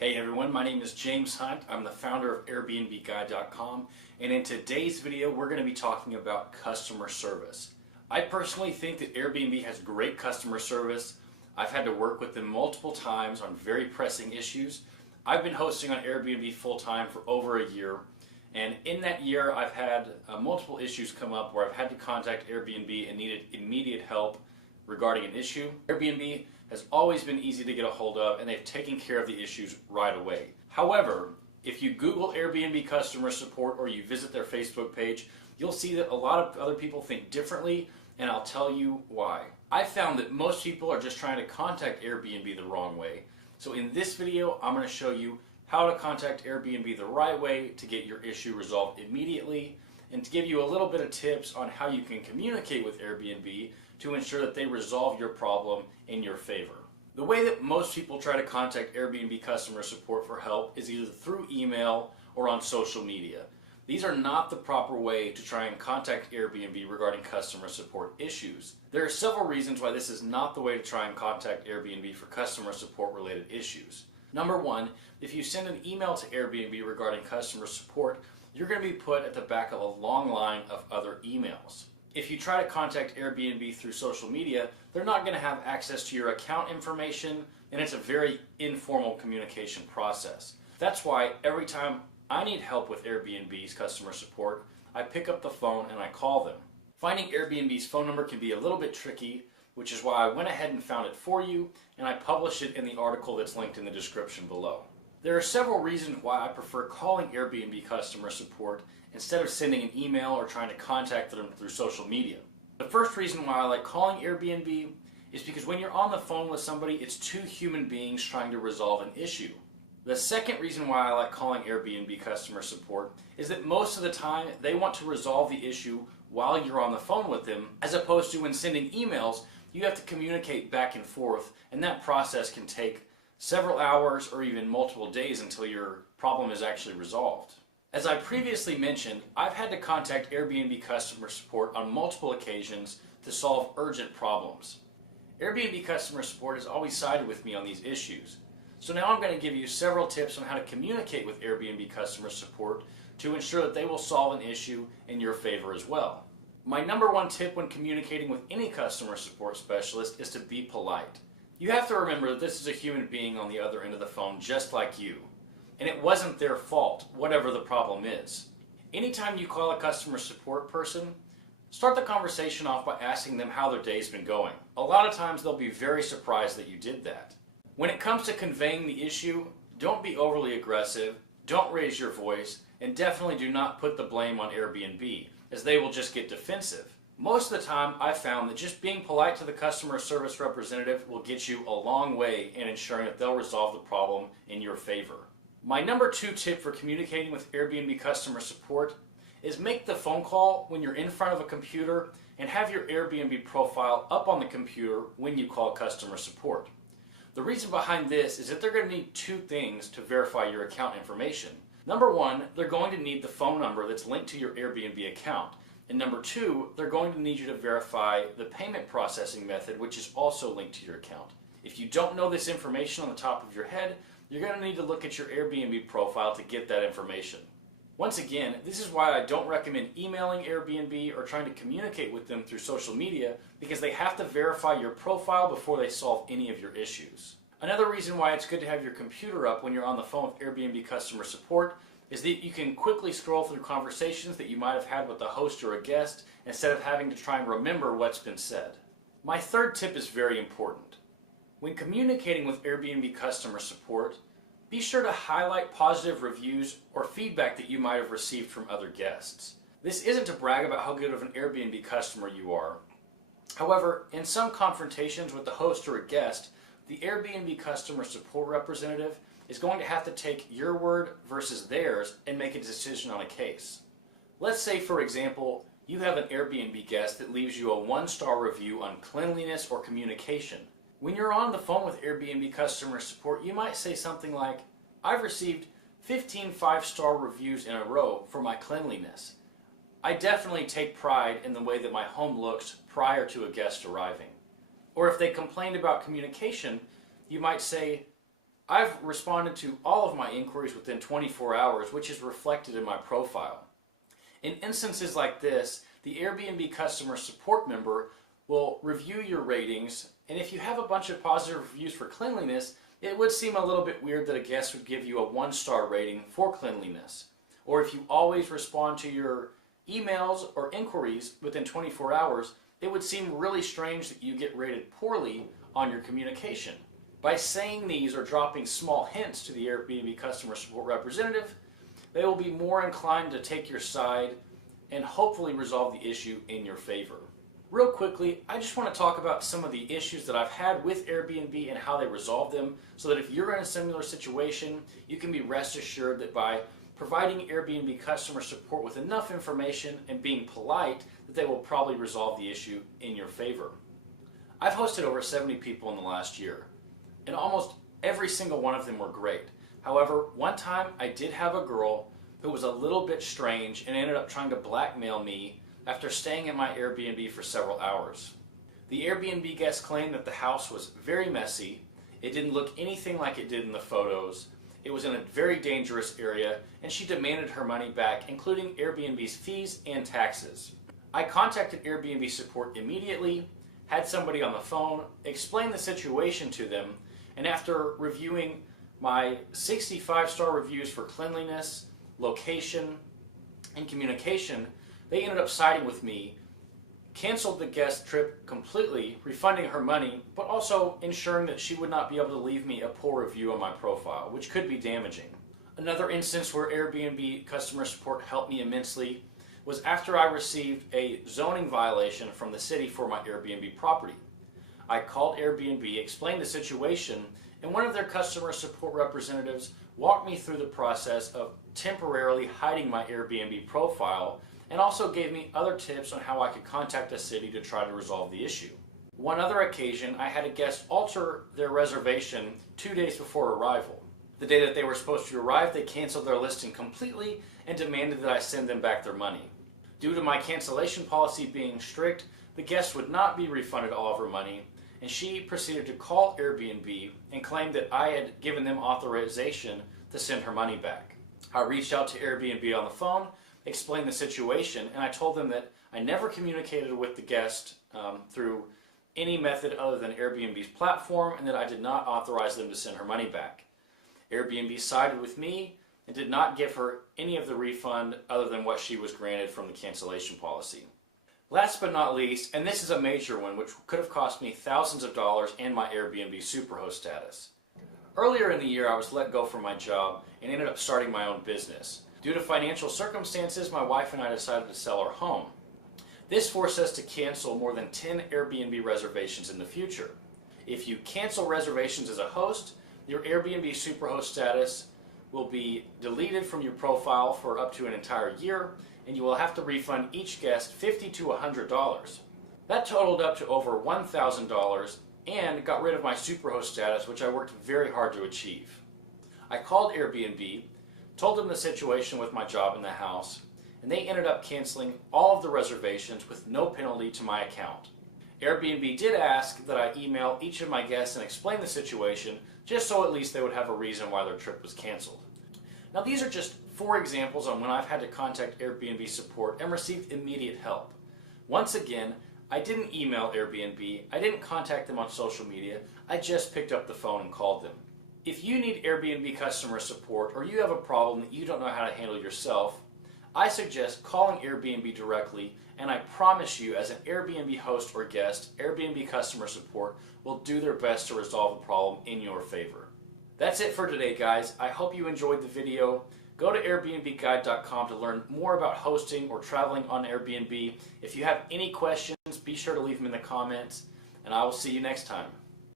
Hey everyone, my name is James Hunt. I'm the founder of Airbnbguide.com, and in today's video we're going to be talking about customer service. I personally think that Airbnb has great customer service. I've had to work with them multiple times on very pressing issues. I've been hosting on Airbnb full-time for over a year, and in that year I've had multiple issues come up where I've had to contact Airbnb and needed immediate help regarding an issue. Airbnb has always been easy to get a hold of, and they've taken care of the issues right away. However, if you Google Airbnb customer support or you visit their Facebook page, you'll see that a lot of other people think differently, and I'll tell you why. I found that most people are just trying to contact Airbnb the wrong way. So in this video, I'm going to show you how to contact Airbnb the right way to get your issue resolved immediately, and to give you a little bit of tips on how you can communicate with Airbnb to ensure that they resolve your problem in your favor. The way that most people try to contact Airbnb customer support for help is either through email or on social media. These are not the proper way to try and contact Airbnb regarding customer support issues. There are several reasons why this is not the way to try and contact Airbnb for customer support related issues. Number one, if you send an email to Airbnb regarding customer support, you're going to be put at the back of a long line of other emails. If you try to contact Airbnb through social media, they're not going to have access to your account information, and it's a very informal communication process. That's why every time I need help with Airbnb's customer support, I pick up the phone and I call them. Finding Airbnb's phone number can be a little bit tricky, which is why I went ahead and found it for you, and I published it in the article that's linked in the description below. There are several reasons why I prefer calling Airbnb customer support instead of sending an email or trying to contact them through social media. The first reason why I like calling Airbnb is because when you're on the phone with somebody, it's two human beings trying to resolve an issue. The second reason why I like calling Airbnb customer support is that most of the time they want to resolve the issue while you're on the phone with them, as opposed to when sending emails, you have to communicate back and forth, and that process can take several hours or even multiple days until your problem is actually resolved. As I previously mentioned, I've had to contact Airbnb customer support on multiple occasions to solve urgent problems. Airbnb customer support has always sided with me on these issues. So now I'm going to give you several tips on how to communicate with Airbnb customer support to ensure that they will solve an issue in your favor as well. My number one tip when communicating with any customer support specialist is to be polite. You have to remember that this is a human being on the other end of the phone just like you. And it wasn't their fault, whatever the problem is. Anytime you call a customer support person, start the conversation off by asking them how their day's been going. A lot of times they'll be very surprised that you did that. When it comes to conveying the issue, don't be overly aggressive, don't raise your voice, and definitely do not put the blame on Airbnb, as they will just get defensive. Most of the time, I've found that just being polite to the customer service representative will get you a long way in ensuring that they'll resolve the problem in your favor. My number two tip for communicating with Airbnb customer support is make the phone call when you're in front of a computer and have your Airbnb profile up on the computer when you call customer support. The reason behind this is that they're going to need two things to verify your account information. Number one, they're going to need the phone number that's linked to your Airbnb account. And number two, they're going to need you to verify the payment processing method, which is also linked to your account. If you don't know this information on the top of your head, you're going to need to look at your Airbnb profile to get that information. Once again, this is why I don't recommend emailing Airbnb or trying to communicate with them through social media, because they have to verify your profile before they solve any of your issues. Another reason why it's good to have your computer up when you're on the phone with Airbnb customer support is that you can quickly scroll through conversations that you might have had with a host or a guest instead of having to try and remember what's been said. My third tip is very important. When communicating with Airbnb customer support, be sure to highlight positive reviews or feedback that you might have received from other guests. This isn't to brag about how good of an Airbnb customer you are. However, in some confrontations with the host or a guest, the Airbnb customer support representative is going to have to take your word versus theirs and make a decision on a case. Let's say, for example, you have an Airbnb guest that leaves you a 1-star review on cleanliness or communication. When you're on the phone with Airbnb customer support, you might say something like, "I've received 15 5-star reviews in a row for my cleanliness. I definitely take pride in the way that my home looks prior to a guest arriving." Or if they complained about communication, you might say, I've responded to all of my inquiries within 24 hours, which is reflected in my profile. In instances like this, the Airbnb customer support member will review your ratings, and if you have a bunch of positive reviews for cleanliness, it would seem a little bit weird that a guest would give you a 1-star rating for cleanliness. Or if you always respond to your emails or inquiries within 24 hours, it would seem really strange that you get rated poorly on your communication. By saying these or dropping small hints to the Airbnb customer support representative, they will be more inclined to take your side and hopefully resolve the issue in your favor. Real quickly, I just want to talk about some of the issues that I've had with Airbnb and how they resolve them, so that if you're in a similar situation, you can be rest assured that by providing Airbnb customer support with enough information and being polite, that they will probably resolve the issue in your favor. I've hosted over 70 people in the last year, and almost every single one of them were great. However, one time I did have a girl who was a little bit strange and ended up trying to blackmail me after staying in my Airbnb for several hours. The Airbnb guest claimed that the house was very messy, it didn't look anything like it did in the photos, it was in a very dangerous area, and she demanded her money back, including Airbnb's fees and taxes. I contacted Airbnb support immediately, had somebody on the phone, explained the situation to them, and after reviewing my 65-star reviews for cleanliness, location, and communication, they ended up siding with me, canceled the guest trip completely, refunding her money, but also ensuring that she would not be able to leave me a poor review on my profile, which could be damaging. Another instance where Airbnb customer support helped me immensely was after I received a zoning violation from the city for my Airbnb property. I called Airbnb, explained the situation, and one of their customer support representatives walked me through the process of temporarily hiding my Airbnb profile, and also gave me other tips on how I could contact the city to try to resolve the issue. One other occasion, I had a guest alter their reservation 2 days before arrival. The day that they were supposed to arrive, they canceled their listing completely and demanded that I send them back their money. Due to my cancellation policy being strict, the guest would not be refunded all of her money, and she proceeded to call Airbnb and claimed that I had given them authorization to send her money back. I reached out to Airbnb on the phone, explained the situation, and I told them that I never communicated with the guest through any method other than Airbnb's platform, and that I did not authorize them to send her money back. Airbnb sided with me and did not give her any of the refund other than what she was granted from the cancellation policy. Last but not least, and this is a major one which could have cost me thousands of dollars and my Airbnb superhost status. Earlier in the year, I was let go from my job and ended up starting my own business. Due to financial circumstances, my wife and I decided to sell our home. This forced us to cancel more than 10 Airbnb reservations in the future. If you cancel reservations as a host, your Airbnb superhost status will be deleted from your profile for up to an entire year, and you will have to refund each guest $50 to $100. That totaled up to over $1,000 and got rid of my superhost status, which I worked very hard to achieve. I called Airbnb, told them the situation with my job in the house, and they ended up canceling all of the reservations with no penalty to my account. Airbnb did ask that I email each of my guests and explain the situation, just so at least they would have a reason why their trip was canceled. Now, these are just 4 examples on when I've had to contact Airbnb support and received immediate help. Once again, I didn't email Airbnb, I didn't contact them on social media, I just picked up the phone and called them. If you need Airbnb customer support or you have a problem that you don't know how to handle yourself, I suggest calling Airbnb directly, and I promise you, as an Airbnb host or guest, Airbnb customer support will do their best to resolve the problem in your favor. That's it for today, guys. I hope you enjoyed the video. Go to airbnbguide.com to learn more about hosting or traveling on Airbnb. If you have any questions, be sure to leave them in the comments, and I will see you next time.